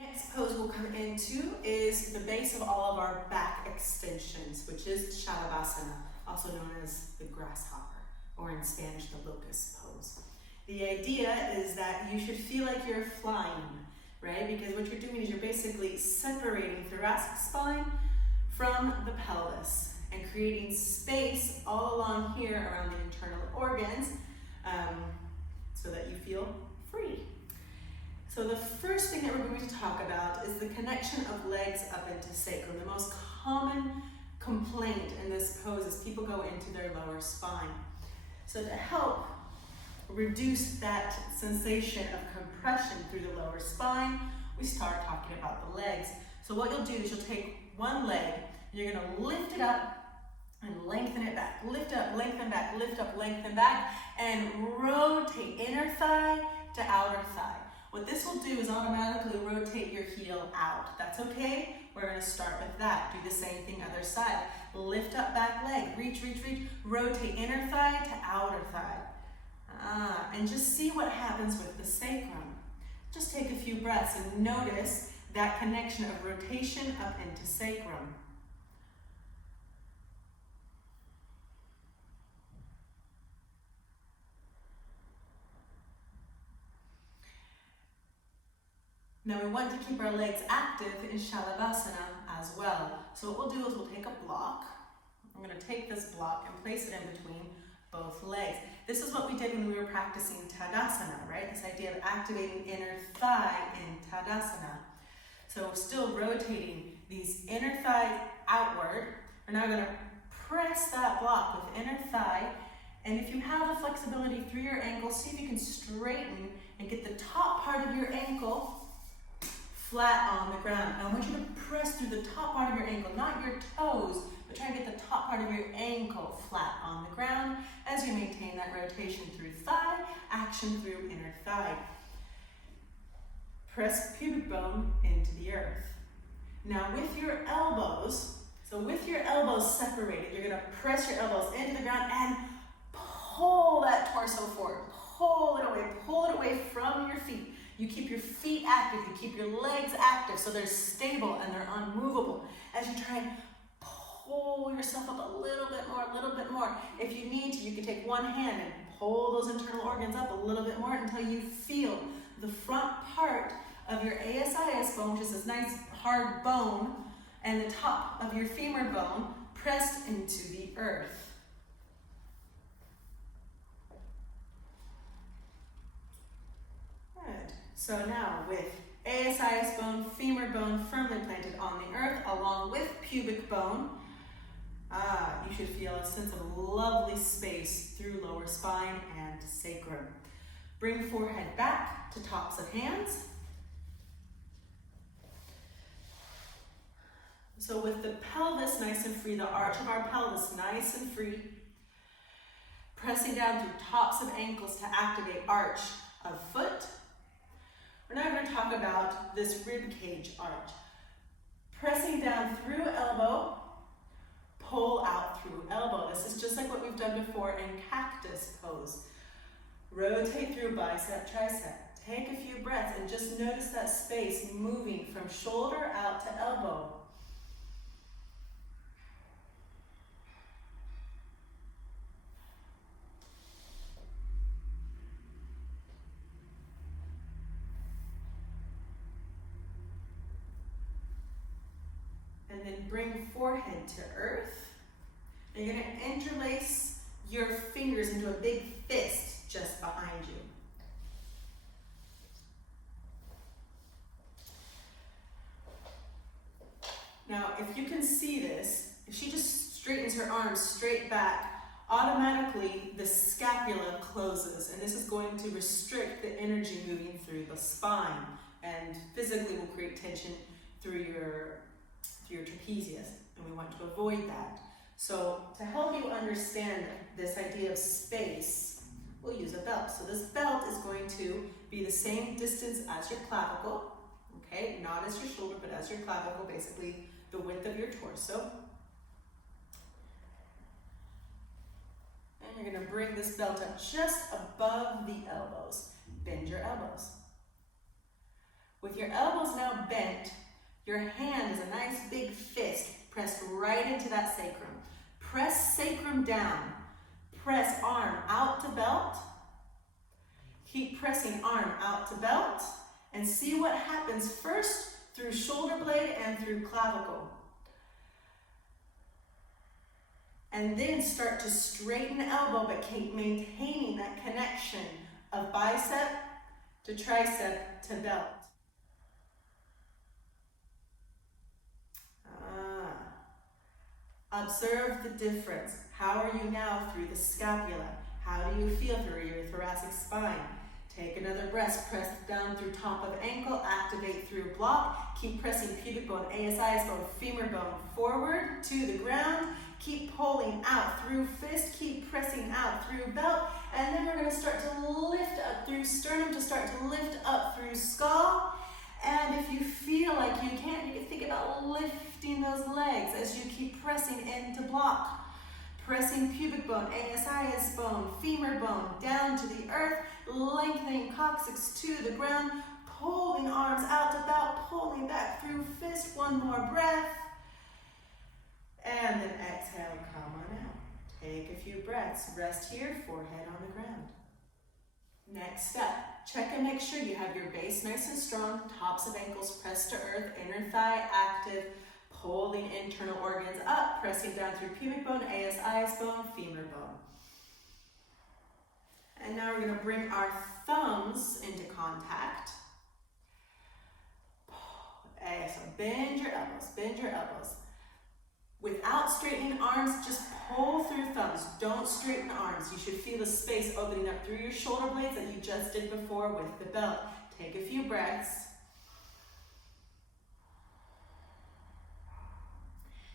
Next pose we'll come into is the base of all of our back extensions, which is Shalabhasana, also known as the Grasshopper, or in Spanish, the Locust pose. The idea is that you should feel like you're flying, right? Because what you're doing is you're basically separating thoracic spine from the pelvis and creating space all along here around the internal organs so that you feel free. So the first thing that we're going to talk about is the connection of legs up into sacrum. The most common complaint in this pose is people go into their lower spine. So to help reduce that sensation of compression through the lower spine, we start talking about the legs. So what you'll do is you'll take one leg, and you're going to lift it up and lengthen it back. Lift up, lengthen back, lift up, lengthen back, and rotate inner thigh to outer thigh. What this will do is automatically rotate your heel out. That's okay. We're going to start with that. Do the same thing other side. Lift up back leg. Reach, reach, reach. Rotate inner thigh to outer thigh. And just see what happens with the sacrum. Just take a few breaths and notice that connection of rotation up into sacrum. Now we want to keep our legs active in Shalabhasana as well. So what we'll do is we'll take a block. I'm going to take this block and place it in between both legs. This is what we did when we were practicing Tadasana, right? This idea of activating inner thigh in Tadasana. So still rotating these inner thighs outward. We're now going to press that block with inner thigh. And if you have the flexibility through your ankle, see if you can straighten and get the top part of your ankle flat on the ground. I want you to press through the top part of your ankle, not your toes, but try and get the top part of your ankle flat on the ground as you maintain that rotation through thigh, action through inner thigh. Press pubic bone into the earth. Now with your elbows, separated, you're going to press your elbows into the ground and pull that torso forward. Pull it away from your feet. You keep your feet active, you keep your legs active so they're stable and they're unmovable. As you try and pull yourself up a little bit more. If you need to, you can take one hand and pull those internal organs up a little bit more until you feel the front part of your ASIS bone, which is this nice hard bone, and the top of your femur bone pressed into the earth. Good. So now with ASIS bone, femur bone firmly planted on the earth along with pubic bone, you should feel a sense of lovely space through lower spine and sacrum. Bring forehead back to tops of hands. So with the pelvis nice and free, the arch of our pelvis nice and free, pressing down through tops of ankles to activate arch of foot. We're now going to talk about this rib cage arch. Pressing down through elbow, pull out through elbow. This is just like what we've done before in cactus pose. Rotate through bicep, tricep. Take a few breaths and just notice that space moving from shoulder out to elbow. And then bring forehead to earth. And you're going to interlace your fingers into a big fist just behind you. Now, if you can see this, if she just straightens her arms straight back, automatically the scapula closes, and this is going to restrict the energy moving through the spine, and physically will create tension through your trapezius, and we want to avoid that. So to help you understand this idea of space, we'll use a belt. So this belt is going to be the same distance as your clavicle, okay? Not as your shoulder, but as your clavicle, basically the width of your torso. And you're going to bring this belt up just above the elbows. Bend your elbows. With your elbows now bent, your hand is a nice big fist pressed right into that sacrum. Press sacrum down. Press arm out to belt. Keep pressing arm out to belt and see what happens first through shoulder blade and through clavicle. And then start to straighten elbow, but keep maintaining that connection of bicep to tricep to belt. Observe the difference. How are you now through the scapula? How do you feel through your thoracic spine? Take another breath, press down through top of ankle, activate through block. Keep pressing pubic bone, ASI's bone, femur bone forward to the ground. Keep pulling out through fist, keep pressing out through belt, and then we're going to start to lift up through sternum to start to lift up through skull. And if you feel like you can't, you can think about lifting those legs as you keep pressing into block. Pressing pubic bone, ASI's bone, femur bone down to the earth, lengthening coccyx to the ground, pulling arms out to belt, pulling back through fist. One more breath. And then exhale, come on out. Take a few breaths. Rest here, forehead on the ground. Next step, check and make sure you have your base nice and strong, tops of ankles pressed to earth, inner thigh active, pulling internal organs up, pressing down through pubic bone, ASI's bone, femur bone. And now we're going to bring our thumbs into contact. So bend your elbows, bend your elbows. Without straightening arms, just pull through thumbs. Don't straighten arms. You should feel the space opening up through your shoulder blades that you just did before with the belt. Take a few breaths.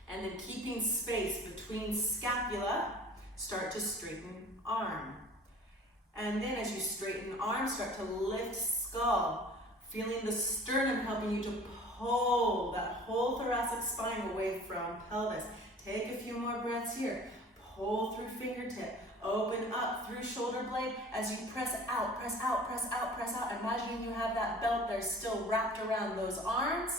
And then keeping space between scapula, start to straighten arm. And then as you straighten arm, start to lift skull, feeling the sternum helping you to pull that whole thoracic spine away from pelvis. Take a few more breaths here. Pull through fingertip. Open up through shoulder blade as you press out, press out, press out, press out. Imagining you have that belt there still wrapped around those arms.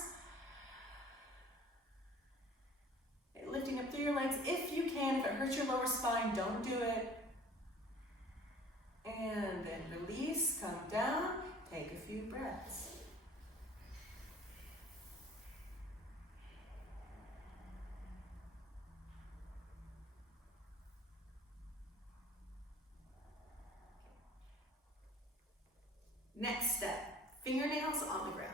Lifting up through your legs if you can. If it hurts your lower spine, don't do it. And then release, come down, take a few breaths. Next step, fingernails on the ground.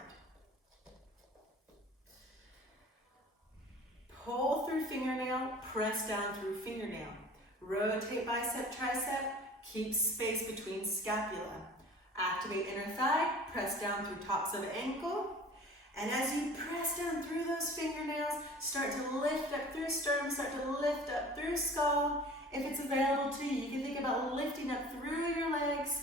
Pull through fingernail, press down through fingernail. Rotate bicep, tricep, keep space between scapula. Activate inner thigh, press down through tops of ankle. And as you press down through those fingernails, start to lift up through sternum, start to lift up through skull. If it's available to you, you can think about lifting up through your legs.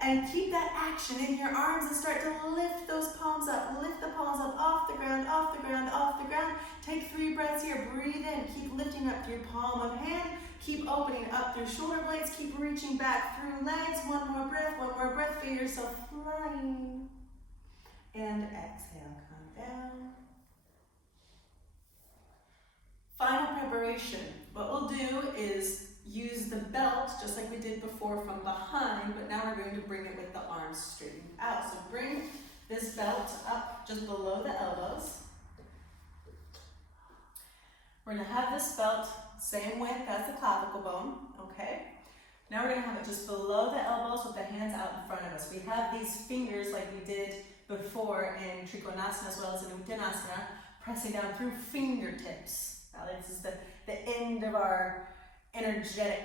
And keep that action in your arms and start to lift those palms up. Lift the palms up off the ground, off the ground, off the ground. Take 3 breaths here. Breathe in. Keep lifting up through palm of hand. Keep opening up through shoulder blades. Keep reaching back through legs. One more breath, one more breath. Feel yourself flying. And exhale, come down. Final preparation. What we'll do is use the belt, just like we did before, from behind, but now we're going to bring it with the arms straightened out. So bring this belt up just below the elbows. We're going to have this belt same width as the clavicle bone, okay? Now we're going to have it just below the elbows with the hands out in front of us. We have these fingers like we did before in Trikonasana as well as in Uttanasana, pressing down through fingertips. Now this is the end of our energetic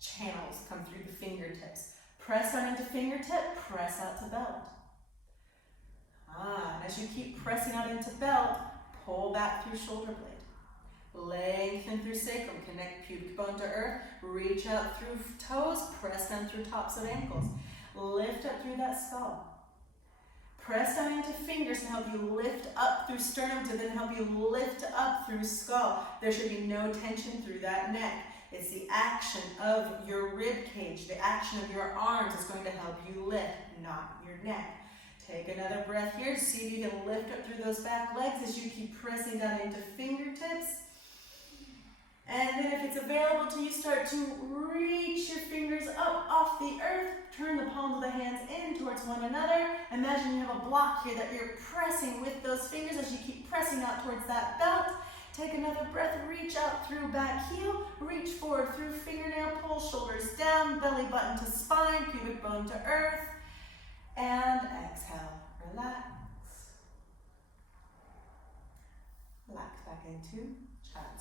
channels come through the fingertips. Press down into fingertip, press out to belt. And as you keep pressing out into belt, pull back through shoulder blade. Lengthen through sacrum, connect pubic bone to earth, reach out through toes, press down through tops of ankles. Lift up through that skull. Press down into fingers to help you lift up through sternum to then help you lift up through skull. There should be no tension through that neck. It's the action of your rib cage, the action of your arms is going to help you lift, not your neck. Take another breath here to see if you can lift up through those back legs as you keep pressing down into fingertips. And then if it's available to you, start to reach your fingers up off the earth. Turn the palms of the hands in towards one another. Imagine you have a block here that you're pressing with those fingers as you keep pressing out towards that belt. Take another breath, reach out through back heel, reach forward through fingernail, pull shoulders down, belly button to spine, pubic bone to earth. And exhale, relax. Relax back into child's